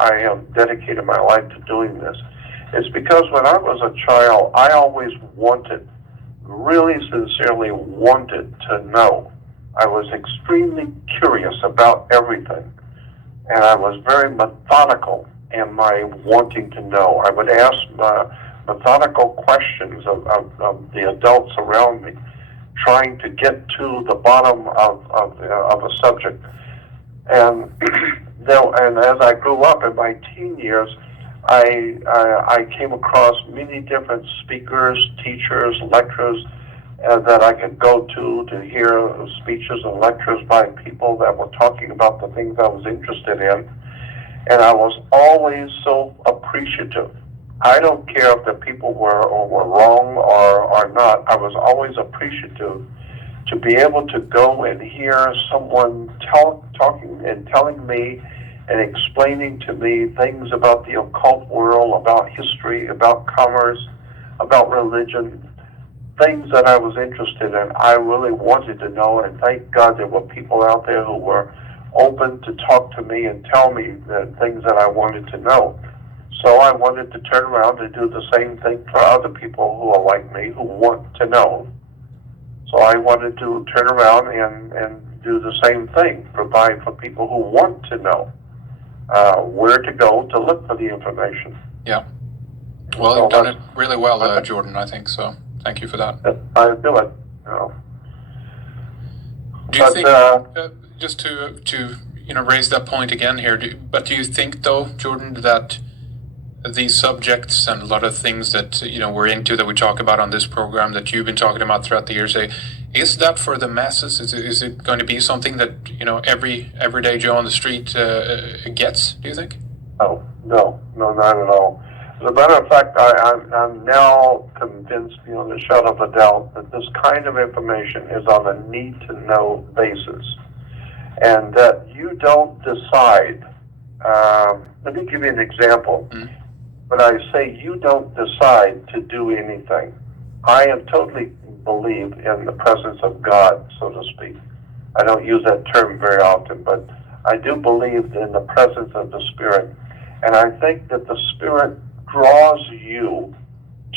I have dedicated my life to doing this. It's because when I was a child, I always wanted, really sincerely wanted to know. I was extremely curious about everything, and I was very methodical in my wanting to know. I would ask methodical questions of the adults around me, trying to get to the bottom of a subject. And and as I grew up in my teen years, I came across many different speakers, teachers, lecturers that I could go to hear speeches and lectures by people that were talking about the things I was interested in. And I was always so appreciative. I don't care if the people were wrong or not. I was always appreciative to be able to go and hear someone talking and telling me and explaining to me things about the occult world, about history, about commerce, about religion, things that I was interested in. I really wanted to know, and thank God there were people out there who were open to talk to me and tell me the things that I wanted to know. So I wanted to turn around and do the same thing for other people who are like me, who want to know. So I wanted to turn around and do the same thing, provide for people who want to know where to go to look for the information. Yeah. Well, so you've done it really well, Jordan, I think, so thank you for that. I do it, you know. Do you think, just to raise that point again here, do you think, though, Jordan, that these subjects and a lot of things that we're into, that we talk about on this program, that you've been talking about throughout the years, is that for the masses? Is it going to be something that everyday Joe on the street gets? Do you think? Oh, no, not at all. As a matter of fact, I'm now convinced, beyond a shadow of a doubt, that this kind of information is on a need-to-know basis, and that you don't decide. Let me give you an example. Mm-hmm. When I say you don't decide to do anything, I am totally believe in the presence of God, so to speak. I don't use that term very often, but I do believe in the presence of the Spirit. And I think that the Spirit draws you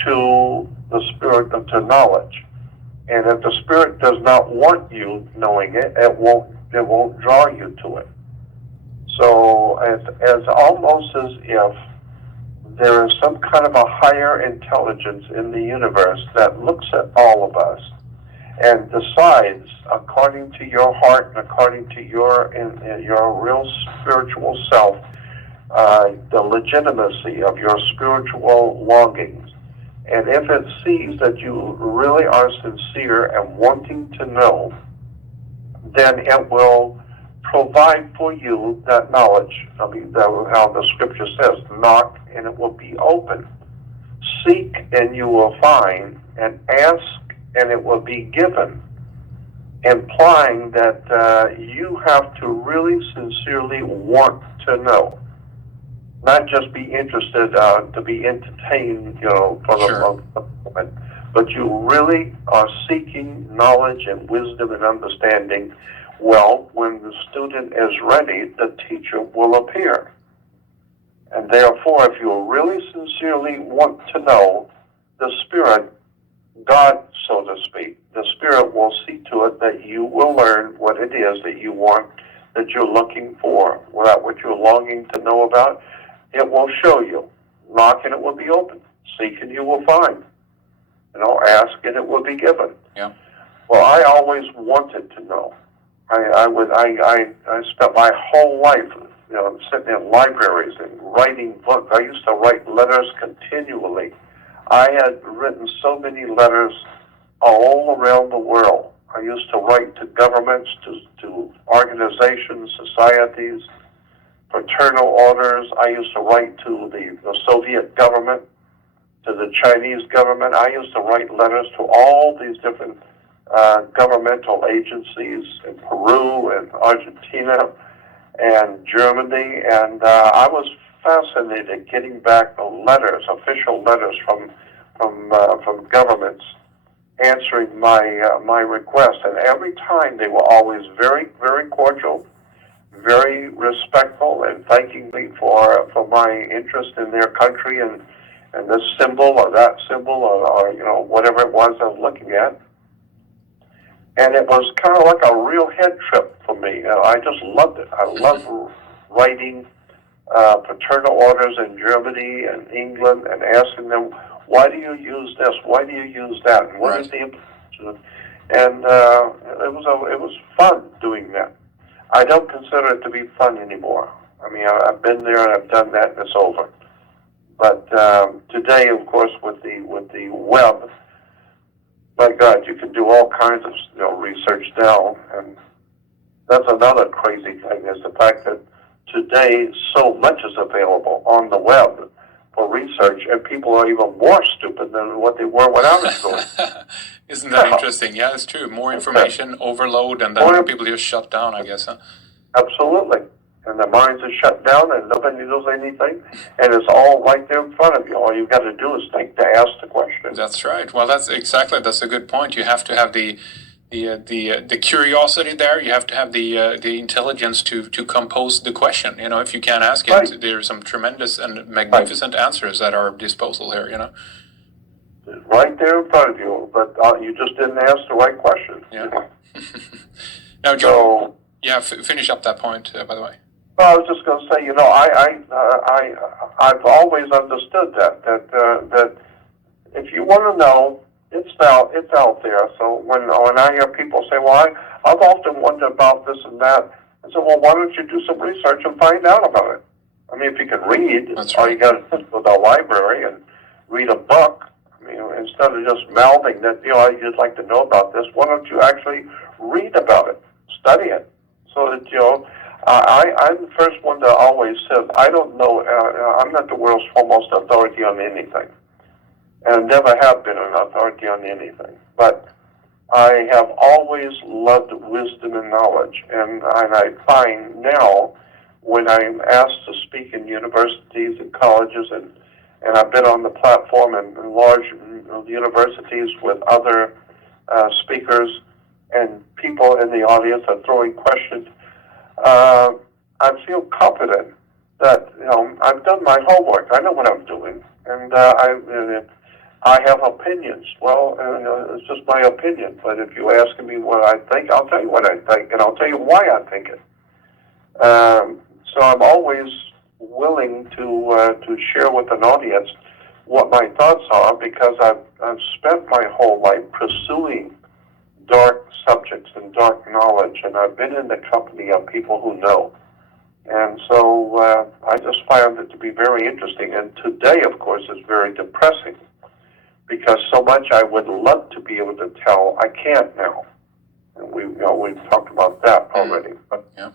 to the Spirit to knowledge. And if the Spirit does not want you knowing it, it won't draw you to it. So as almost as if there is some kind of a higher intelligence in the universe that looks at all of us and decides, according to your heart and according to your real spiritual self, the legitimacy of your spiritual longings. And if it sees that you really are sincere and wanting to know, then it will provide for you that knowledge. I mean, how the scripture says, knock and it will be open. Seek and you will find, and ask and it will be given. Implying that you have to really sincerely want to know. Not just be interested to be entertained, for the moment, but you really are seeking knowledge and wisdom and understanding. Well, when the student is ready, the teacher will appear. And therefore, if you really sincerely want to know, the Spirit, God, so to speak, the Spirit will see to it that you will learn what it is that you want, that you're looking for, what you're longing to know about. It will show you. Knock and it will be open. Seek and you will find. Ask and it will be given. Yeah. Well, I always wanted to know. I spent my whole life, sitting in libraries and writing books. I used to write letters continually. I had written so many letters all around the world. I used to write to governments, to organizations, societies, fraternal orders. I used to write to the Soviet government, to the Chinese government. I used to write letters to all these different governmental agencies in Peru and Argentina and Germany, and I was fascinated getting back the letters, official letters from governments answering my request. And every time they were always very, very cordial, very respectful and thanking me for my interest in their country and this symbol or that symbol or you know, whatever it was I was looking at. And it was kind of like a real head trip for me. You know, I just loved it. I love writing fraternal orders in Germany and England and asking them, why do you use this? Why do you use that? And what is the implication? And it was fun doing that. I don't consider it to be fun anymore. I mean, I've been there and I've done that, and it's over. But today, of course, with the web, my God, you can do all kinds of research now, and that's another crazy thing is the fact that today so much is available on the web for research, and people are even more stupid than what they were when I was doing. Isn't that interesting? Yeah, it's true. More information, overload, and then people just shut down, I guess. Huh? Absolutely. And their minds are shut down, and nobody knows anything, and it's all right there in front of you. All you've got to do is think to ask the question. That's right. Well, that's a good point. You have to have the curiosity there. You have to have the intelligence to compose the question. You know, if you can't ask it, right. There are some tremendous and magnificent answers at our disposal here. You know, right there in front of you, but you just didn't ask the right question. Yeah. Now, Joe. Yeah, finish up that point. By the way. Well, I was just going to say, you know, I've always understood that if you want to know, it's out there. So when I hear people say, well, I've often wondered about this and that, I said, well, why don't you do some research and find out about it? I mean, if you can read, that's all right. you got to sit with a library and read a book. I mean, instead of just mouthing that, you know, you'd like to know about this, why don't you actually read about it, study it, so that, you know, I'm the first one to always say, I don't know, I'm not the world's foremost authority on anything, and never have been an authority on anything, but I have always loved wisdom and knowledge, and I find now when I'm asked to speak in universities and colleges, and I've been on the platform in large universities with other speakers, and people in the audience are throwing questions, I feel confident that, you know, I've done my homework. I know what I'm doing, and I have opinions. Well, it's just my opinion. But if you ask me what I think, I'll tell you what I think, and I'll tell you why I think it. So I'm always willing to share with an audience what my thoughts are, because I've spent my whole life pursuing dark subjects and dark knowledge, and I've been in the company of people who know. And so I just found it to be very interesting. And today, of course, is very depressing, because so much I would love to be able to tell, I can't now. And we've talked about that already. But yeah.